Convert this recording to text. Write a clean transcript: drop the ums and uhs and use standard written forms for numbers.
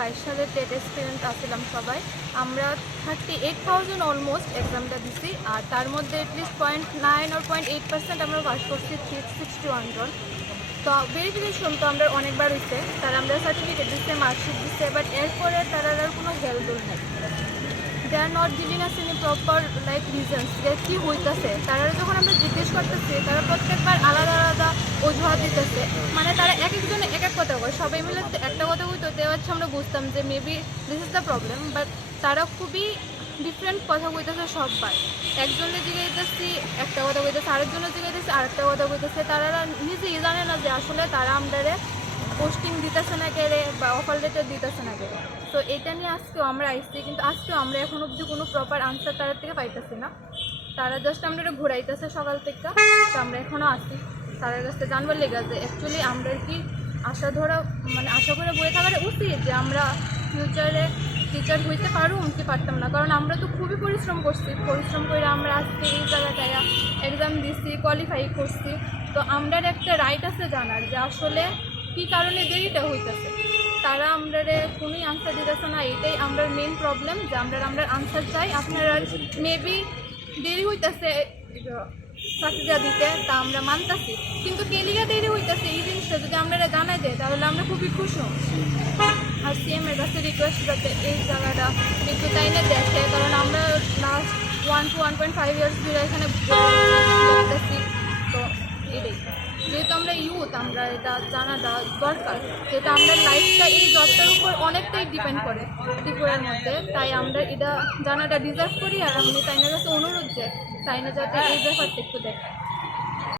2022 সালের TET student আসছিলাম সবাই। আমরা 38,000 অলমোস্ট এক্সামটা দিছি, আর তার মধ্যে এটলিস্ট 0.9 or 0.8% আমরা পাস করছি 361 জন। তো ভেরিফিকেশন তো আমরা অনেকবার হয়েছে, তারা আমরা সার্টিফিকেট দিচ্ছে, মার্কশিট দিচ্ছে, বাট এরপরে তারা আর কোনো হেল্প নেই। They are not giving us any proper like reasons যে কী হইতেছে। তারা যখন আমরা জিজ্ঞেস করতেছি, তারা প্রত্যেকবার আলাদা আলাদা অজুহাত দিতেছে। মানে তারা এক একজনে এক এক কথা কয়, সবাই মিলে একটা কথা বলতে হচ্ছে আমরা বুঝতাম যে maybe this is the problem, but তারা খুবই ডিফারেন্ট কথা কইতেছে সববার। একজনের দিকে দিতেছি একটা কথা কইতেছে, আরেকজনের দিকে দিতেছি আরেকটা কথা কইতেছে। তারা নিজেই জানে না যে আসলে তারা আমাদের পোস্টিং দিতেছে না কেড়ে বা অফার লেটার দিতেছে না কেড়ে। তো এটা নিয়ে আজকেও আমরা আইসি, কিন্তু আজকেও আমরা এখন অবধি কোনো প্রপার আনসার তাদের থেকে পাইতেছি না। তারা জাস্ট আমরা ঘুরাইতেছে সকাল থেকে। তো আমরা এখনও আসি তাদের কাছে জানবার লেগে যে অ্যাকচুয়ালি আমরা কি আশা ধরা মানে আশা করে বয়ে থাকার উচিত যে আমরা ফিউচারে টিচার হইতে পারুম কি পারতাম না। কারণ আমরা তো খুবই পরিশ্রম করছি, পরিশ্রম করে আমরা আজকে এই জায়গাটায় এক্সাম দিছি, কোয়ালিফাই করছি। তো আমরা একটা রাইট আছে জানার যে আসলে কী কারণে দেরিটা হইতেছে। তারা আমরা কোনোই আনসার দিতেছে না, এটাই আমরা মেন প্রবলেম যে আমরা আনসার চাই। আপনারা মেবি দেরি হইতেছে চাকরিটা দিতে, তা আমরা মানতেছি, কিন্তু কেলিগা দেরি হইতেছে এই জিনিসটা যদি আমরা জানাই দেয় তাহলে আমরা খুবই খুশি হব। আর সিএমের কাছে রিকোয়েস্ট যাতে এই জায়গাটা একটু তাইনে দেখে, কারণ আমরা লাস্ট 1 to 1.5 ইয়ার্স ধরে এখানে দেখতেছি। তো এটাই যেহেতু আমরা ইউথ, আমরা এটা জানাটা দরকার, যেহেতু আমরা লাইফটা এই জবটার উপর অনেকটাই ডিপেন্ড করে ত্রিপুরার মধ্যে, তাই আমরা এটা জানাটা ডিজার্ভ করি। আর আমি তাইনের কাছে অনুরোধ যে তাইনে যাতে এই ব্যাপারটা একটু দেখে।